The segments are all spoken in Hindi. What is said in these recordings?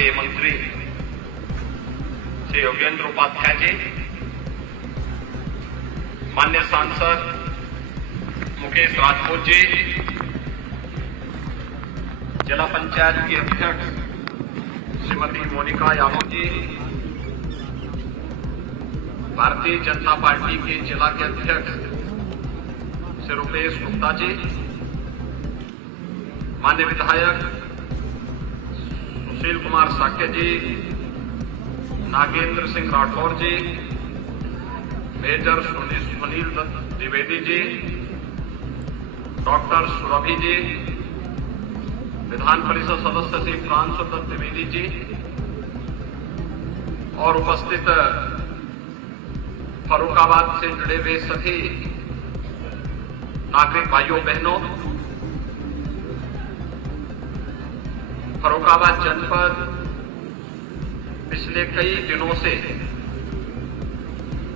के मंत्री श्री योगेंद्र उपाध्याय जी, माननीय सांसद मुकेश राजपूत जी, जिला पंचायत की अध्यक्ष श्रीमती मोनिका यादव जी, भारतीय जनता पार्टी के जिला के अध्यक्ष श्री रुपेश गुप्ता जी, माननीय विधायक सुशील कुमार साक्य जी, नागेंद्र सिंह राठौर जी, मेजर सुनील द्विवेदी जी, डॉक्टर सुरभि जी, विधान परिषद सदस्य श्री प्रांशु दत्त द्विवेदी जी और उपस्थित फर्रुखाबाद से जुड़े हुए सभी नागरिक भाइयों बहनों, फर्रुखाबाद जनपद पिछले कई दिनों से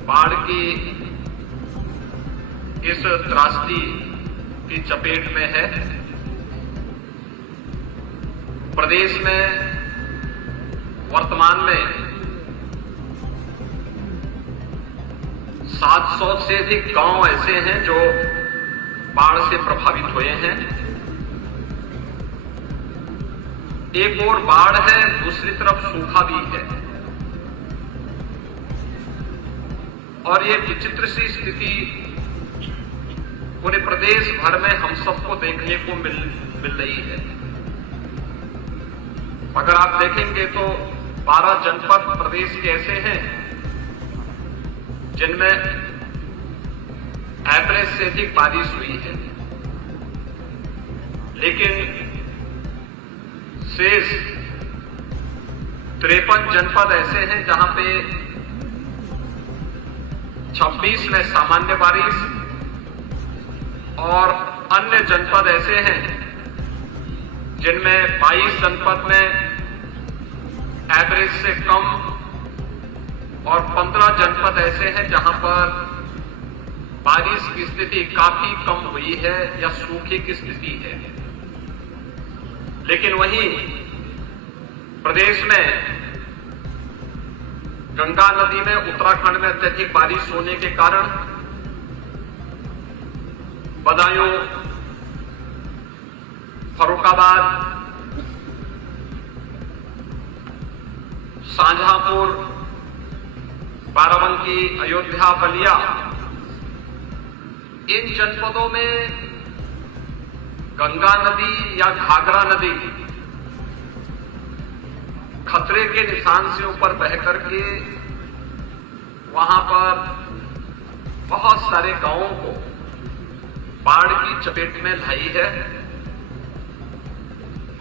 बाढ़ की इस त्रासदी की चपेट में है। प्रदेश में वर्तमान में 700 से अधिक गांव ऐसे हैं जो बाढ़ से प्रभावित हुए हैं। एक ओर बाढ़ है, दूसरी तरफ सूखा भी है और ये विचित्र सी स्थिति पूरे प्रदेश भर में हम सबको देखने को मिल रही है। अगर आप देखेंगे तो 12 जनपद प्रदेश के ऐसे हैं जिनमें एवरेज से अधिक बारिश हुई है, लेकिन शेष 53 जनपद ऐसे हैं जहां पे 26 में सामान्य बारिश और अन्य जनपद ऐसे हैं जिनमें 22 जनपद में एवरेज से कम और 15 जनपद ऐसे हैं जहां पर बारिश की स्थिति काफी कम हुई है या सूखे की स्थिति है। लेकिन वहीं प्रदेश में गंगा नदी में उत्तराखंड में अत्यधिक बारिश होने के कारण बदायूं, फर्रुखाबाद, शाहजहांपुर, बाराबंकी, अयोध्या, बलिया, इन जनपदों में गंगा नदी या घाघरा नदी खतरे के निशान से ऊपर बह करके वहां पर बहुत सारे गांवों को बाढ़ की चपेट में लाई है।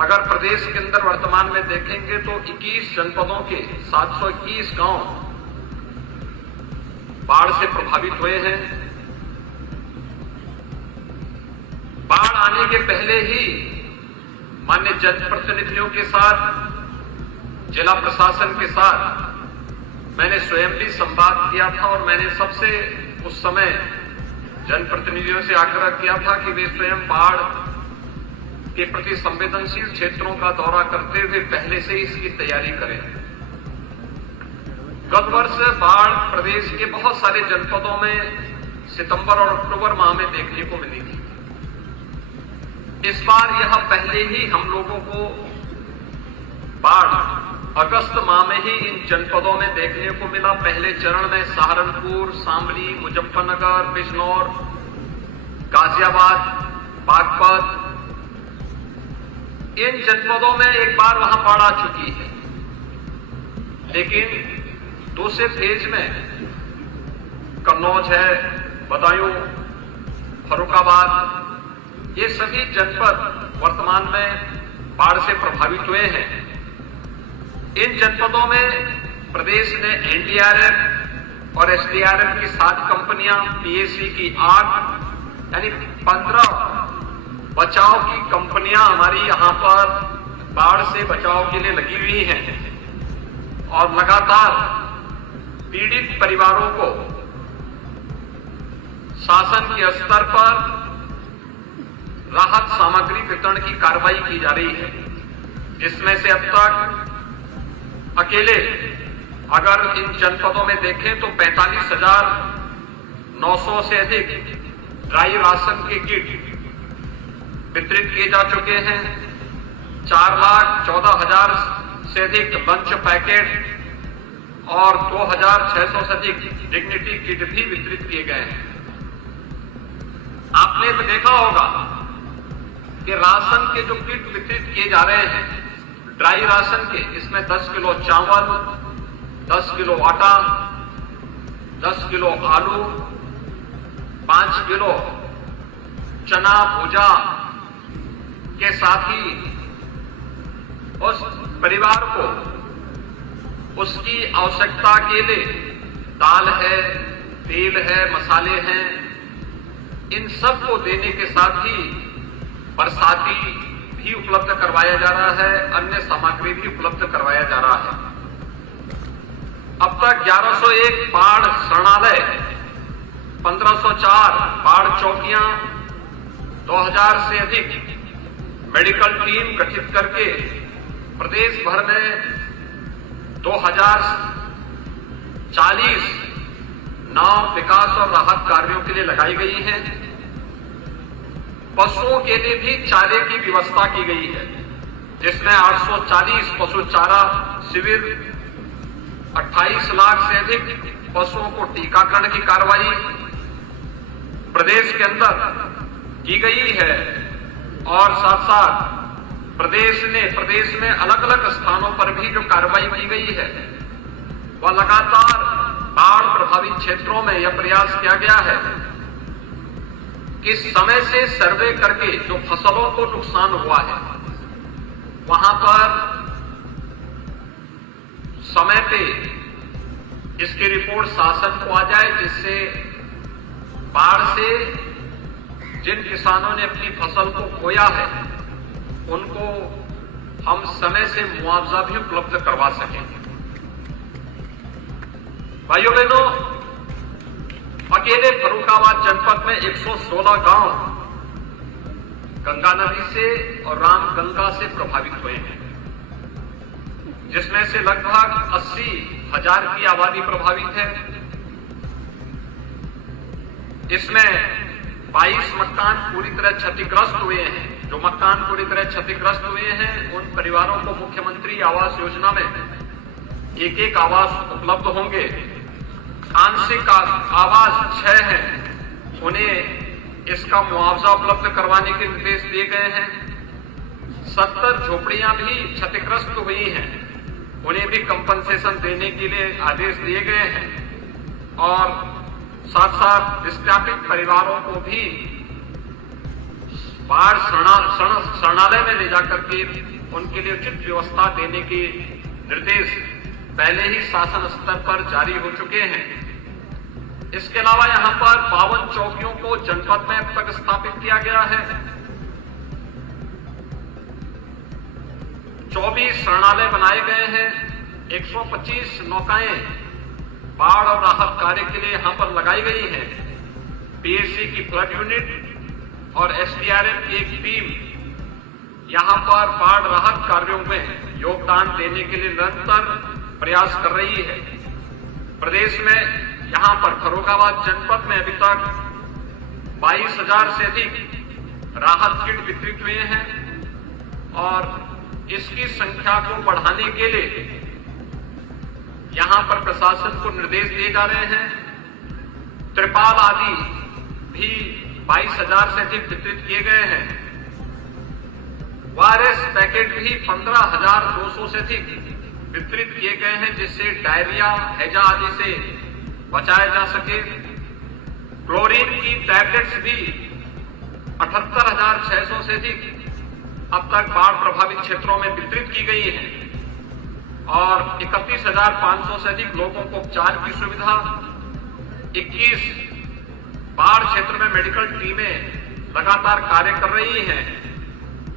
अगर प्रदेश के अंदर वर्तमान में देखेंगे तो 21 जनपदों के 721 गांव बाढ़ से प्रभावित हुए हैं। बाढ़ आने के पहले ही माननीय जनप्रतिनिधियों के साथ, जिला प्रशासन के साथ मैंने स्वयं भी संवाद किया था और मैंने सबसे उस समय जनप्रतिनिधियों से आग्रह किया था कि वे स्वयं बाढ़ के प्रति संवेदनशील क्षेत्रों का दौरा करते हुए पहले से ही इसकी तैयारी करें। गत वर्ष बाढ़ प्रदेश के बहुत सारे जनपदों में सितंबर और अक्टूबर माह में देखने को मिली थी। इस बार यह पहले ही हम लोगों को बाढ़ अगस्त माह में ही इन जनपदों में देखने को मिला। पहले चरण में सहारनपुर, शामली, मुजफ्फरनगर, बिजनौर, गाजियाबाद, बागपत, इन जनपदों में एक बार वहां बाढ़ आ चुकी है। लेकिन दूसरे फेज में कन्नौज है, बदायूं, फर्रुखाबाद, ये सभी जनपद वर्तमान में बाढ़ से प्रभावित हुए हैं। इन जनपदों में प्रदेश ने एनडीआरएफ और एसडीआरएफ की 7 कंपनियां, पीएसी की 8, यानी 15 बचाव की कंपनियां हमारी यहां पर बाढ़ से बचाव के लिए लगी हुई हैं और लगातार पीड़ित परिवारों को शासन के स्तर पर राहत सामग्री वितरण की कार्रवाई की जा रही है, जिसमें से अब तक अकेले अगर इन जनपदों में देखें तो 45,900 से अधिक ड्राई राशन के किट वितरित किए जा चुके हैं। 4,14,000 से अधिक लंच पैकेट और 2,600 से अधिक डिग्निटी किट भी वितरित किए गए हैं। आपने तो देखा होगा कि राशन के जो किट वितरित किए जा रहे हैं ड्राई राशन के, इसमें 10 किलो चावल, 10 किलो आटा, 10 किलो आलू, 5 किलो चना भुजा के साथ ही उस परिवार को उसकी आवश्यकता के लिए दाल है, तेल है, मसाले हैं, इन सब को देने के साथ ही बरसाती भी उपलब्ध करवाया जा रहा है, अन्य सामग्री भी उपलब्ध करवाया जा रहा है। अब तक 1101 बाढ़ शरणालय, 1504 बाढ़ चौकियां, 2000 से अधिक मेडिकल टीम गठित करके प्रदेश भर में 2040 नाव विकास और राहत कार्यों के लिए लगाई गई है। पशुओं के लिए भी चारे की व्यवस्था की गई है, जिसमें 840 पशु चारा शिविर, 28 लाख से अधिक पशुओं को टीकाकरण की कार्रवाई प्रदेश के अंदर की गई है। और साथ साथ प्रदेश में अलग अलग स्थानों पर भी जो कार्रवाई की गई है वह लगातार बाढ़ प्रभावित क्षेत्रों में यह प्रयास किया गया है कि समय से सर्वे करके जो फसलों को नुकसान हुआ है वहां पर समय पे इसकी रिपोर्ट शासन को आ जाए, जिससे बाढ़ से जिन किसानों ने अपनी फसल को खोया है उनको हम समय से मुआवजा भी उपलब्ध करवा सकें। भाइयों बहनों, अकेले फर्रुखाबाद जनपद में 116 गांव गंगा नदी से और रामगंगा से प्रभावित हुए हैं, जिसमें से लगभग 80,000 की आबादी प्रभावित है। इसमें 22 मकान पूरी तरह क्षतिग्रस्त हुए हैं। जो मकान पूरी तरह क्षतिग्रस्त हुए हैं उन परिवारों को मुख्यमंत्री आवास योजना में एक आवास उपलब्ध होंगे। आंशिक आवास 6 हैं, उन्हें इसका मुआवजा उपलब्ध करवाने के निर्देश दिए गए हैं। 70 झोपड़ियां भी क्षतिग्रस्त हुई हैं, उन्हें भी कंपनसेशन देने के लिए आदेश दिए गए हैं। और साथ साथ विस्थापित परिवारों को भी बाढ़ शरणालय में ले जाकर के उनके लिए उचित व्यवस्था देने के निर्देश पहले ही शासन स्तर पर जारी हो चुके हैं। इसके अलावा यहां पर 52 चौकियों को जनपद में अब तक स्थापित किया गया है। 24 शरणालय बनाए गए हैं। 125 नौकाएं बाढ़ और राहत कार्य के लिए यहां पर लगाई गई हैं। पीएससी की फ्लड यूनिट और एसडीआरएफ की एक टीम यहां पर बाढ़ राहत कार्यों में योगदान देने के लिए निरंतर प्रयास कर रही है। प्रदेश में यहां पर फर्रुखाबाद जनपद में अभी तक 22,000 से अधिक राहत किट वितरित हुए हैं और इसकी संख्या को बढ़ाने के लिए यहां पर प्रशासन को निर्देश दिए जा रहे हैं। त्रिपाल आदि भी 22,000 से अधिक वितरित किए गए हैं। वायरस पैकेट भी 15,200 से अधिक वितरित किए गए हैं, जिससे डायरिया, हैजा आदि से बचाया जा सके। क्लोरीन की टैबलेट्स भी 78,600 से अधिक अब तक बाढ़ प्रभावित क्षेत्रों में वितरित की गई है और 31,500 से अधिक लोगों को उपचार की सुविधा। 21 बाढ़ क्षेत्र में मेडिकल टीमें लगातार कार्य कर रही हैं।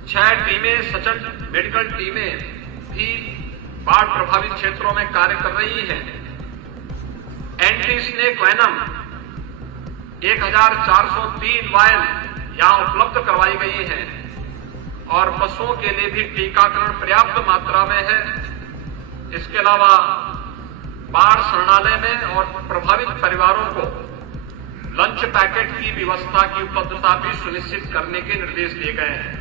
6 टीमें सचल मेडिकल टीमें भी बाढ़ प्रभावित क्षेत्रों में कार्य कर रही हैं। एंटी स्नेक वैनम 1,403 वायल यहां उपलब्ध करवाई गई हैं और पशुओं के लिए भी टीकाकरण पर्याप्त मात्रा में है। इसके अलावा बाढ़ शरणालय में और प्रभावित परिवारों को लंच पैकेट की व्यवस्था की उपलब्धता भी सुनिश्चित करने के निर्देश दिए गए हैं।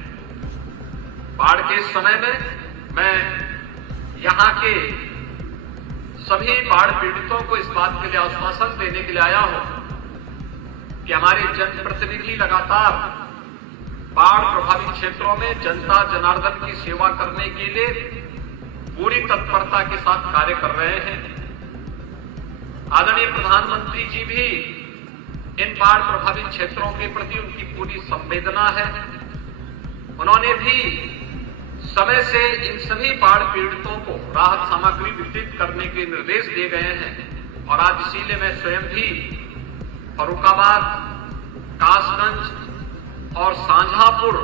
बाढ़ के समय में मैं यहां के सभी बाढ़ पीड़ितों को इस बात के लिए आश्वासन देने के लिए आया हूं कि हमारे जनप्रतिनिधि लगातार बाढ़ प्रभावित क्षेत्रों में जनता जनार्दन की सेवा करने के लिए पूरी तत्परता के साथ कार्य कर रहे हैं। आदरणीय प्रधानमंत्री जी भी इन बाढ़ प्रभावित क्षेत्रों के प्रति उनकी पूरी संवेदना है। उन्होंने भी समय से इन सभी बाढ़ पीड़ितों को राहत सामग्री वितरित करने के निर्देश दिए गए हैं और आज इसीलिए मैं स्वयं भी फर्रुखाबाद, कासगंज और शाहजहांपुर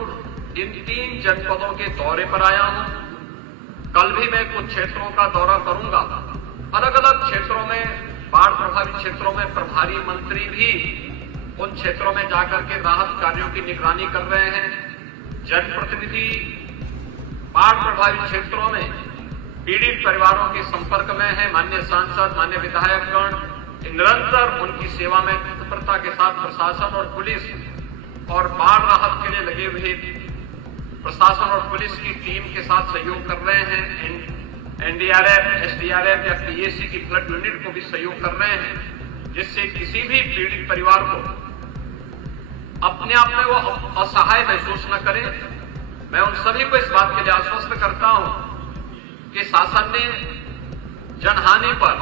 इन 3 जनपदों के दौरे पर आया हूं। कल भी मैं कुछ क्षेत्रों का दौरा करूंगा। अलग अलग क्षेत्रों में, बाढ़ प्रभावित क्षेत्रों में प्रभारी मंत्री भी उन क्षेत्रों में जाकर के राहत कार्यों की निगरानी कर रहे हैं। जनप्रतिनिधि बाढ़ प्रभावित क्षेत्रों में पीड़ित परिवारों के संपर्क में है। माननीय सांसद, माननीय विधायकगण निरंतर उनकी सेवा में तत्परता के साथ प्रशासन और पुलिस और बाढ़ राहत के लिए लगे हुए प्रशासन और पुलिस की टीम के साथ सहयोग कर रहे हैं। एनडीआरएफ, एसडीआरएफ या पीएसी की फ्लड यूनिट को भी सहयोग कर रहे हैं, जिससे किसी भी पीड़ित परिवार को अपने आप में वो असहाय महसूस न करे। मैं उन सभी को इस बात के लिए आश्वस्त करता हूं कि शासन ने जनहानि पर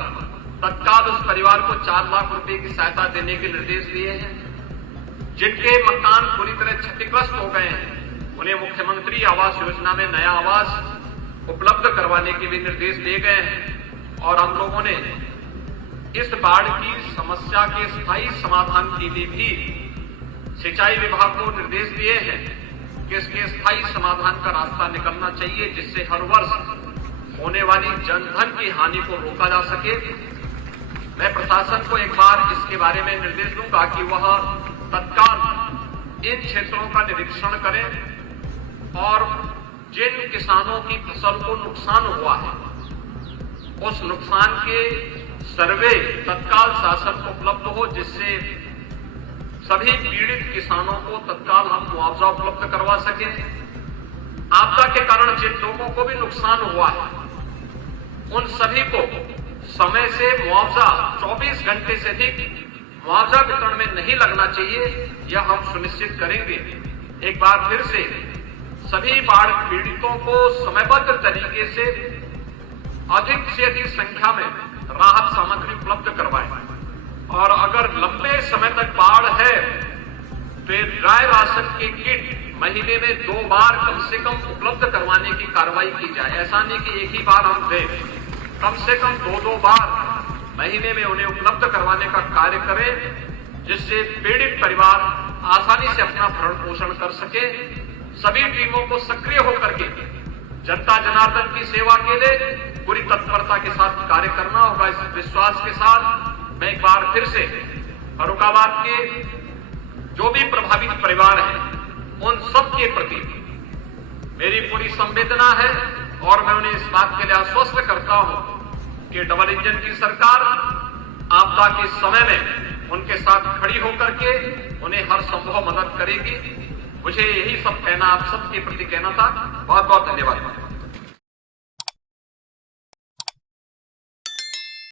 तत्काल उस परिवार को 4 लाख रुपए की सहायता देने के निर्देश दिए हैं। जिनके मकान पूरी तरह क्षतिग्रस्त हो गए हैं, उन्हें मुख्यमंत्री आवास योजना में नया आवास उपलब्ध करवाने के भी निर्देश दिए गए हैं। और हम लोगों ने इस बाढ़ की समस्या के स्थायी समाधान के लिए भी सिंचाई विभाग को निर्देश दिए हैं कि इसके स्थायी समाधान का रास्ता निकलना चाहिए, जिससे हर वर्ष होने वाली जनधन की हानि को रोका जा सके। मैं प्रशासन को एक बार इसके बारे में निर्देश दूंगा कि वह तत्काल इन क्षेत्रों का निरीक्षण करें और जिन किसानों की फसल को नुकसान हुआ है, उस नुकसान के सर्वे तत्काल शासन को उपलब्ध हो, जिससे सभी पीड़ित किसानों को तत्काल हम मुआवजा उपलब्ध करवा सकें। आपदा के कारण जिन लोगों को भी नुकसान हुआ है, उन सभी को समय से मुआवजा 24 घंटे से अधिक मुआवजा वितरण में नहीं लगना चाहिए, यह हम सुनिश्चित करेंगे। एक बार फिर से सभी बाढ़ पीड़ितों को समयबद्ध तरीके से अधिक संख्या में राहत सामग्री उपलब्ध करवाएं और अगर लंबे समय तक बाढ़ है तो ड्राई राशन की किट महीने में 2 बार कम से कम उपलब्ध करवाने की कार्रवाई की जाए। ऐसा नहीं कि एक ही बार हम दें, कम से कम 2-2 बार महीने में उन्हें उपलब्ध करवाने का कार्य करें, जिससे पीड़ित परिवार आसानी से अपना भरण पोषण कर सके। सभी टीमों को सक्रिय होकर के जनता जनार्दन की सेवा के लिए पूरी तत्परता के साथ कार्य करना होगा। इस विश्वास के साथ मैं एक बार फिर से फर्रुखाबाद के जो भी प्रभावित परिवार हैं, उन सब के प्रति मेरी पूरी संवेदना है और मैं उन्हें इस बात के लिए आश्वस्त करता हूं कि डबल इंजन की सरकार आपदा के समय में उनके साथ खड़ी होकर के उन्हें हर संभव मदद करेगी। मुझे यही सब कहना, आप सबके प्रति कहना था। बहुत बहुत धन्यवाद।